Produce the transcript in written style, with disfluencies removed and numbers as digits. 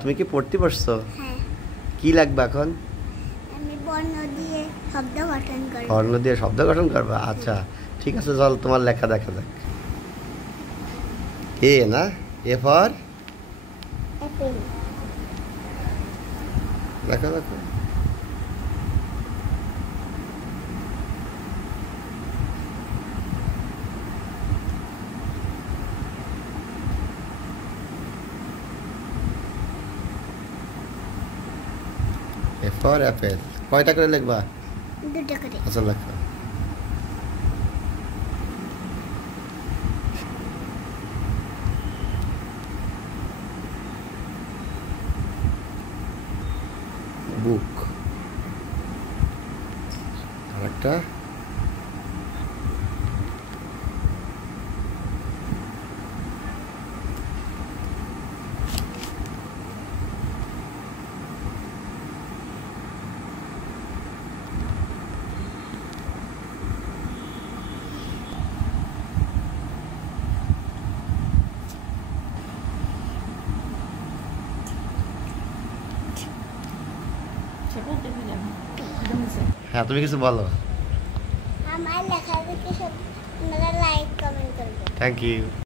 তুমি কি পড়তে বসছো? হ্যাঁ। কি লাগবে এখন? আমি বর্ণ দিয়ে শব্দ গঠন করব। বর্ণ দিয়ে শব্দ গঠন করবে? আচ্ছা ঠিক আছে, চল তোমার লেখা দেখা যাক। এ না, এ ফর অ্যাপেল। দেখো দেখো। A for Apple. কয়টা করে লিখবা? 2টা করে। আচ্ছা লেখো। বুক। আরেকটা হ্যাঁ, তুমি কিছু বলো। আমার লেখা দেখে সব আপনারা লাইক কমেন্ট করবেন। Thank you.